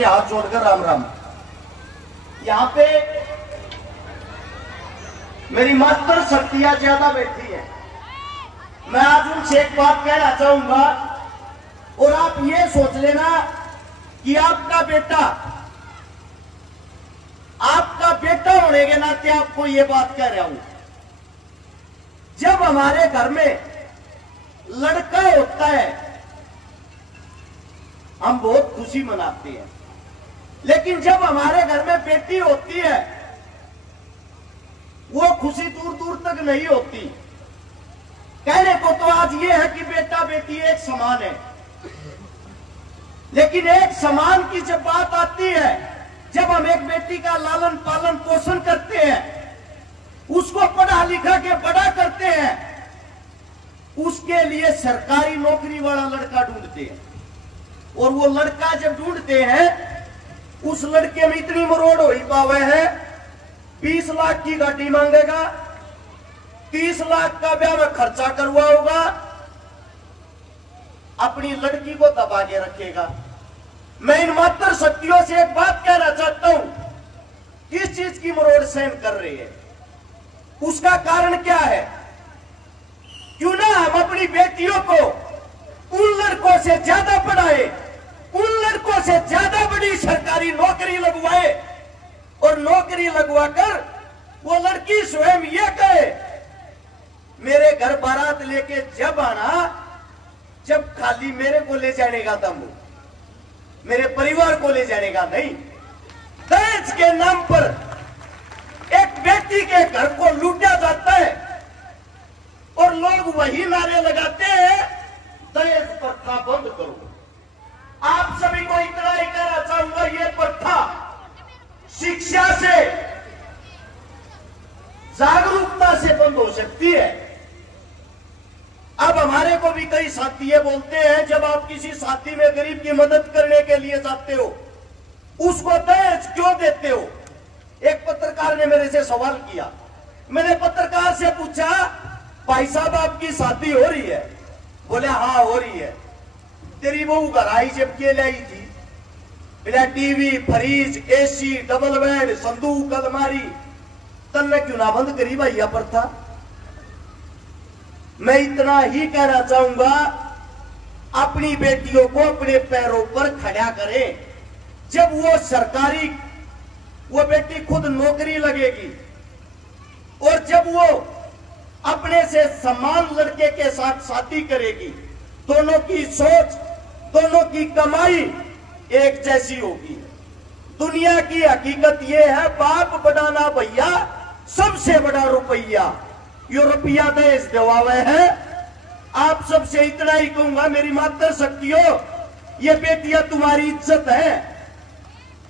हाथ जोड़कर राम राम। यहाँ पे मेरी मात्र शक्तियां ज्यादा बैठी है। मैं आज उनसे एक बात कहना चाहूंगा और आप ये सोच लेना कि आपका बेटा होने के नाते आपको ये बात कह रहा हूं। जब हमारे घर में लड़का होता है हम बहुत खुशी मनाते हैं, लेकिन जब हमारे घर में बेटी होती है वो खुशी दूर दूर तक नहीं होती। कहने को तो आज ये है कि बेटा बेटी एक समान है, लेकिन एक समान की जब बात आती है, जब हम एक बेटी का लालन पालन पोषण करते हैं, उसको पढ़ा लिखा के बड़ा करते हैं, उसके लिए सरकारी नौकरी वाला लड़का ढूंढते हैं। और वो लड़का जब ढूंढते हैं उस लड़के में इतनी मरोड़ हो ही पावे है, 20 लाख की गाड़ी मांगेगा, 30 लाख का ब्याह में खर्चा करवाओगा, अपनी लड़की को दबा के रखेगा। मैं इन मात्र शक्तियों से एक बात कहना चाहता हूं, किस चीज की मरोड़ सहन कर रही है, उसका कारण क्या है? क्यों ना हम अपनी बेटियों को उन लड़कों से ज्यादा पढ़ाए, उन लड़कों से ज्यादा बड़ी सरकारी नौकरी लगवाए, और नौकरी लगवाकर वो लड़की स्वयं ये कहे मेरे घर बारात लेके जब आना, जब खाली मेरे को ले जाने का दम हो, मेरे परिवार को ले जाने का नहीं। दहेज के नाम पर एक व्यक्ति के घर को लूटा जाता है और लोग वही नारे लगाते हैं दहेज प्रथा बंद करो। आप सभी को इतना ही कहना चाहूंगा, ये प्रथा शिक्षा से, जागरूकता से बंद हो सकती है। अब हमारे को भी कई साथी ये बोलते हैं, जब आप किसी साथी में गरीब की मदद करने के लिए जाते हो उसको दहेज क्यों देते हो? एक पत्रकार ने मेरे से सवाल किया। मैंने पत्रकार से पूछा, भाई साहब आपकी शादी हो रही है? बोले हाँ हो रही है। तेरी बहू घर आई जब के लाई थी, बिना TV, fridge, AC, double bed, संदूक, अलमारी, तन्ने क्यों ना बंद करी भैया प्रथा? मैं इतना ही कहना चाहूंगा, अपनी बेटियों को अपने पैरों पर खड़ा करें। जब वो सरकारी, वो बेटी खुद नौकरी लगेगी और जब वो अपने से समान लड़के के साथ शादी करेगी, दोनों की सोच, दोनों की कमाई एक जैसी होगी। दुनिया की हकीकत यह है, बाप बड़ा ना भैया, सबसे बड़ा रुपया यूरोपिया देश दिवावे है। आप सबसे इतना ही कहूंगा, मेरी मात्र शक्तियों, ये बेटियां तुम्हारी इज्जत है।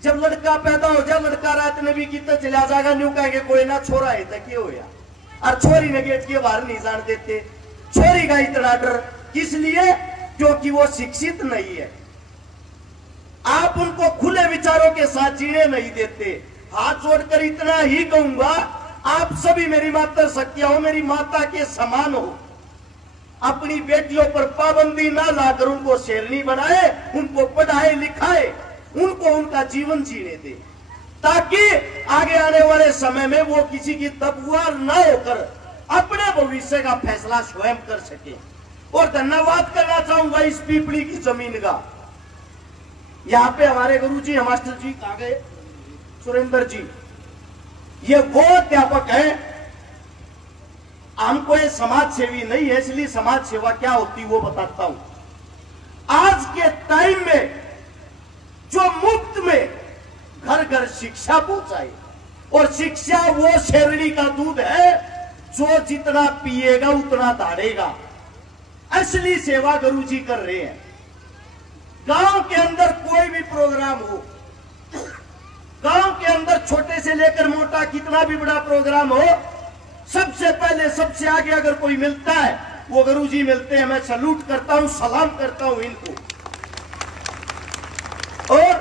जब लड़का पैदा हो जाए, लड़का रात में भी कितना चला जाएगा, न्यू कहेंगे कोई ना छोरा है तक ये होया, और छोरी ने गेट के बाहर नहीं जान देते। छोरी का इतना डर किस लिए? क्योंकि वो शिक्षित नहीं है। आप उनको खुले विचारों के साथ जीने नहीं देते। हाथ जोड़कर इतना ही कहूंगा, आप सभी मेरी माता शक्तियां हो, मेरी माता के समान हो। अपनी बेटियों पर पाबंदी ना लाकर उनको शेरनी बनाए, उनको पढ़ाए लिखाए, उनको उनका जीवन जीने दे, ताकि आगे आने वाले समय में वो किसी की तबुआ ना होकर अपने भविष्य का फैसला स्वयं कर सके। और धन्यवाद करना चाहूंगा इस पीपली की जमीन का। यहाँ पे हमारे गुरुजी मास्टर जी आ गए, सुरेंद्र जी, ये वो अध्यापक है। हमको ये समाज सेवी नहीं है, इसलिए समाज सेवा क्या होती वो बताता हूं। आज के टाइम में जो मुफ्त में घर घर शिक्षा पहुंचाए, और शिक्षा वो शेरनी का दूध है जो जितना पिएगा उतना दाढ़ेगा। असली सेवा गुरुजी कर रहे हैं। गांव के अंदर कोई भी प्रोग्राम हो, गांव के अंदर छोटे से लेकर मोटा कितना भी बड़ा प्रोग्राम हो, सबसे पहले सबसे आगे अगर कोई मिलता है वो गुरुजी मिलते हैं। मैं सैल्यूट करता हूं, सलाम करता हूं इनको। और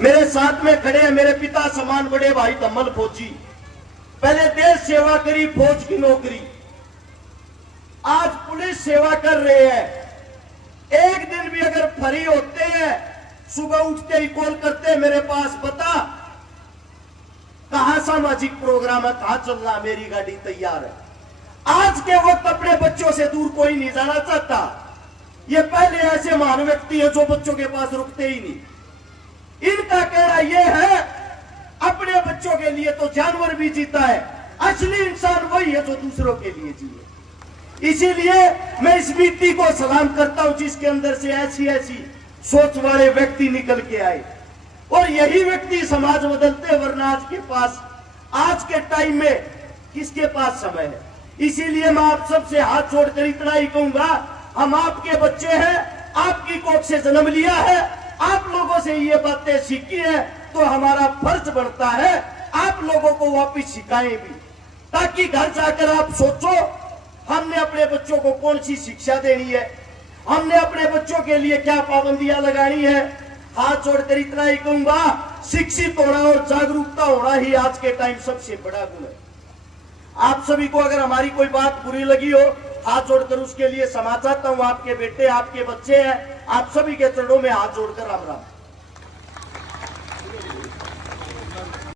मेरे साथ में खड़े हैं मेरे पिता समान बड़े भाई धम्मल फौजी, पहले देश सेवा करी, फौज की नौकरी, आज पुलिस सेवा कर रहे हैं। एक दिन भी अगर फ्री होते हैं सुबह उठते ही कॉल करते मेरे पास, बता कहां सामाजिक प्रोग्राम है, कहां चलना, मेरी गाड़ी तैयार है। आज के वक्त अपने बच्चों से दूर कोई नहीं जाना चाहता। ये पहले ऐसे महान व्यक्ति हैं जो बच्चों के पास रुकते ही नहीं। इनका कहना यह है अपने बच्चों के लिए तो जानवर भी जीता है, असली इंसान वही है जो दूसरों के लिए जिए। इसीलिए मैं इस मिट्टी को सलाम करता हूं जिसके अंदर से ऐसी ऐसी सोच वाले व्यक्ति निकल के आए, और यही व्यक्ति समाज बदलते, वरना आज के टाइम में किसके पास समय है। इसीलिए मैं आप सबसे हाथ जोड़कर इतना ही कहूंगा, हम आपके बच्चे हैं, आपकी कोख से जन्म लिया है, आप लोगों से ये बातें सीखी है, तो हमारा फर्ज बनता है आप लोगों को वापस सिखाएं भी, ताकि घर जाकर आप सोचो हमने अपने बच्चों को कौन सी शिक्षा देनी है, हमने अपने बच्चों के लिए क्या पाबंदियां लगानी है। हाथ जोड़कर इतना ही कहूंगा, शिक्षित होना और जागरूकता होना ही आज के टाइम सबसे बड़ा गुण है। आप सभी को अगर हमारी कोई बात बुरी लगी हो, हाथ जोड़कर उसके लिए क्षमा चाहता हूं। आपके बेटे, आपके बच्चे हैं, आप सभी के चरणों में हाथ जोड़कर राम राम।